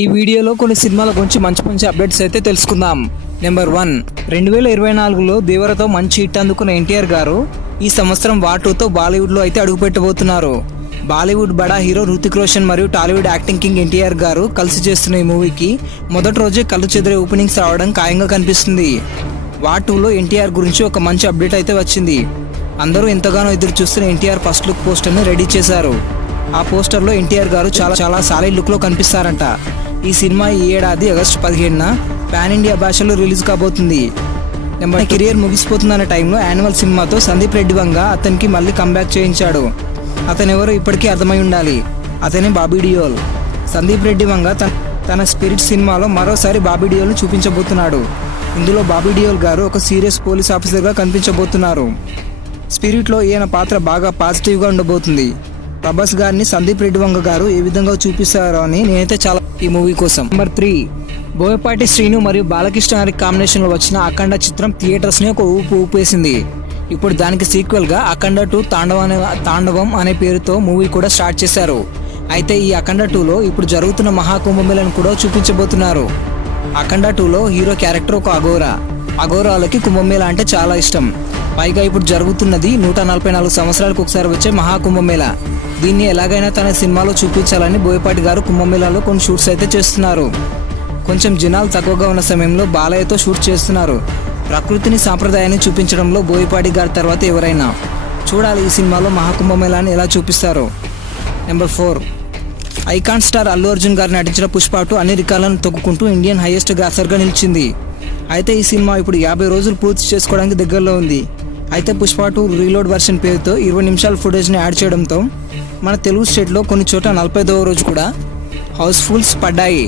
ఈ వీడియోలో కొన్ని సినిమాల గురించి మంచి మంచి అప్డేట్స్ అయితే తెలుసుకుందాం. నెంబర్ 1, 2024లో దేవరతో మంచి హిట్ అందుకున్న ఎన్టీఆర్ గారు ఈ సంవత్సరం వాటూతో బాలీవుడ్లో అయితే అడుగుపెట్టబోతున్నారు. బాలీవుడ్ బడా హీరో హృతిక్ రోషన్ మరియు టాలీవుడ్ యాక్టింగ్ కింగ్ ఎన్టీఆర్ గారు కలిసి చేస్తున్న ఈ మూవీకి మొదటి రోజే కళ్ళు చెదిరే ఓపెనింగ్స్ రావడం ఖాయంగా కనిపిస్తుంది. వాటూలో ఎన్టీఆర్ గురించి ఒక మంచి అప్డేట్ అయితే వచ్చింది. అందరూ ఎంతగానో ఎదురు చూస్తున్న ఎన్టీఆర్ ఫస్ట్ లుక్ పోస్టర్ని రెడీ చేశారు. ఆ పోస్టర్లో ఎన్టీఆర్ గారు చాలా సాలిడ్ లుక్లో కనిపిస్తారంట. ఈ సినిమా ఈ ఏడాది ఆగస్టు 15న పాన్ ఇండియా భాషలో రిలీజ్ కాబోతుంది. కెరియర్ ముగిసిపోతుందన్న టైంలో యాన్యువల్ సినిమాతో సందీప్ రెడ్డి వంగ అతనికి మళ్ళీ కంబ్యాక్ చేయించాడు. అతనెవరో ఇప్పటికీ అర్థమై ఉండాలి. అతనే బాబీ డియోల్. సందీప్ రెడ్డి వంగ తన స్పిరిట్ సినిమాలో మరోసారి బాబీ డియోల్ని చూపించబోతున్నాడు. ఇందులో బాబీ డియోల్ గారు ఒక సీరియస్ పోలీస్ ఆఫీసర్గా కనిపించబోతున్నారు. స్పిరిట్లో ఈయన పాత్ర బాగా పాజిటివ్గా ఉండబోతుంది. ప్రభాస్ గారిని సందీప్ రెడ్డి వంగ గారు ఏ విధంగా చూపిస్తారో అని నేనైతే చాలా ఈ మూవీ కోసం. నెంబర్ 3, బోయపాటి శ్రీను మరియు బాలకృష్ణ గారి కాంబినేషన్లో వచ్చిన అఖండ చిత్రం థియేటర్స్ని ఒక ఊపేసింది. ఇప్పుడు దానికి సీక్వెల్గా అఖండ 2 తాండవం అనే పేరుతో మూవీ కూడా స్టార్ట్ చేశారు. అయితే ఈ అఖండ 2లో ఇప్పుడు జరుగుతున్న మహాకుంభమేళను కూడా చూపించబోతున్నారు. అఖండ 2లో హీరో క్యారెక్టర్ ఒక అఘోరాలకి కుంభమేళ అంటే చాలా ఇష్టం. పైగా ఇప్పుడు జరుగుతున్నది 144 సంవత్సరాలకు ఒకసారి వచ్చే మహాకుంభమేళ. దీన్ని ఎలాగైనా తన సినిమాలో చూపించాలని బోయపాటి గారు కుంభమేళాలో కొన్ని షూట్స్ అయితే చేస్తున్నారు. కొంచెం జనాలు తక్కువగా ఉన్న సమయంలో బాలయ్యతో షూట్ చేస్తున్నారు. ప్రకృతిని సాంప్రదాయాన్ని చూపించడంలో బోయపాటి గారి తర్వాత ఎవరైనా చూడాలి ఈ సినిమాలో మహాకుంభమేళాన్ని ఎలా చూపిస్తారో. Number 4, icon star Allu Arjun garu నటించిన పుష్ప 2 అన్ని రికార్డులను తొక్కుకుంటూ ఇండియన్ హైయెస్ట్ గ్రాసర్గా నిలిచింది. అయితే ఈ సినిమా ఇప్పుడు 50 రోజులు పూర్తి చేసుకోవడానికి దగ్గరలో ఉంది. అయితే పుష్ప 2 రీలోడ్ వర్షన్ పేరుతో 20 నిమిషాల ఫుటేజ్ని యాడ్ చేయడంతో మన తెలుగు స్టేట్లో కొన్ని చోట్ల 45వ రోజు కూడా హౌస్ఫుల్స్ పడ్డాయి.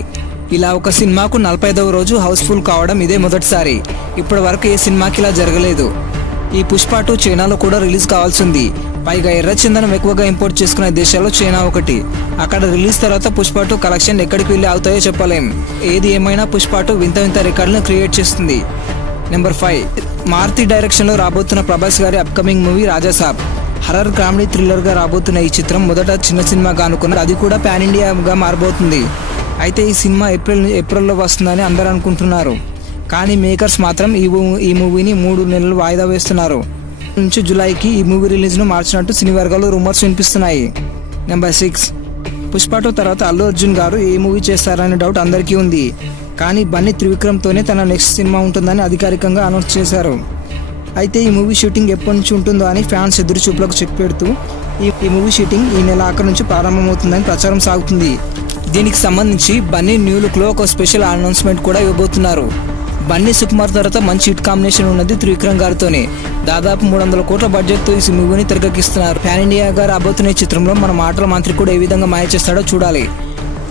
ఇలా ఒక సినిమాకు 45వ రోజు హౌస్ఫుల్ కావడం ఇదే మొదటిసారి. ఇప్పటి వరకు ఏ సినిమాకి ఇలా జరగలేదు. ఈ పుష్ప 2 చైనాలో కూడా రిలీజ్ కావాల్సింది. పైగా ఎర్రచందనం ఎక్కువగా ఇంపోర్ట్ చేసుకునే దేశాల్లో చైనా ఒకటి. అక్కడ రిలీజ్ తర్వాత పుష్ప 2 కలెక్షన్ ఎక్కడికి వెళ్ళి అవుతాయో చెప్పలేం. ఏది ఏమైనా పుష్ప 2 వింత రికార్డులను క్రియేట్ చేస్తుంది. నెంబర్ 5, మారుతి డైరెక్షన్లో రాబోతున్న ప్రభాస్ గారి upcoming movie Raja Saab. Horror comedy థ్రిల్లర్గా రాబోతున్న ఈ చిత్రం మొదట చిన్న సినిమాగా అనుకున్నారు. అది కూడా పాన్ ఇండియాగా మారబోతుంది. అయితే ఈ సినిమా ఏప్రిల్లో వస్తుందని అందరూ అనుకుంటున్నారు. కానీ మేకర్స్ మాత్రం ఈ మూవీని 3 నెలలు వాయిదా వేస్తున్నారు. నుంచి జూలైకి ఈ మూవీ రిలీజ్ను మార్చినట్టు సినీ వర్గాల్లో రూమర్స్ వినిపిస్తున్నాయి. నెంబర్ 6, పుష్ప 2 తర్వాత అల్లు అర్జున్ గారు ఏ మూవీ చేస్తారనే డౌట్ అందరికీ ఉంది. కానీ బన్నీ త్రివిక్రమ్తోనే తన నెక్స్ట్ సినిమా ఉంటుందని అధికారికంగా అనౌన్స్ చేశారు. అయితే ఈ మూవీ షూటింగ్ ఎప్పటి నుంచి ఉంటుందో అని ఫ్యాన్స్ ఎదురు చూపులకు చెక్ పెడుతూ ఈ మూవీ షూటింగ్ ఈ నెల ఆఖరి నుంచి ప్రారంభమవుతుందని ప్రచారం సాగుతుంది. దీనికి సంబంధించి బన్నీ న్యూ లుక్లో ఒక స్పెషల్ అనౌన్స్మెంట్ కూడా ఇవ్వబోతున్నారు. బన్నీ సుకుమార్ తర్వాత మంచి హిట్ కాంబినేషన్ ఉన్నది త్రివిక్రమ్ గారితోనే. దాదాపు 300 కోట్ల బడ్జెట్తో ఈ మూవీని తెరకెక్కిస్తున్నారు. పాన్ ఇండియాగా రాబోతున్న ఈ చిత్రంలో మన మాటల మంత్రి కూడా ఏ విధంగా మాయ చేస్తాడో చూడాలి.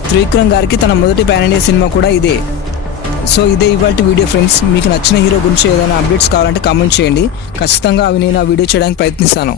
త్రివిక్రమ్ గారికి తన మొదటి పాన్ ఇండియా సినిమా కూడా ఇదే. సో ఇదే ఇవాల్టి వీడియో ఫ్రెండ్స్. మీకు నచ్చిన హీరో గురించి ఏదైనా అప్డేట్స్ కావాలంటే కామెంట్ చేయండి. ఖచ్చితంగా అవి నేను ఆ వీడియో చేయడానికి ప్రయత్నిస్తాను.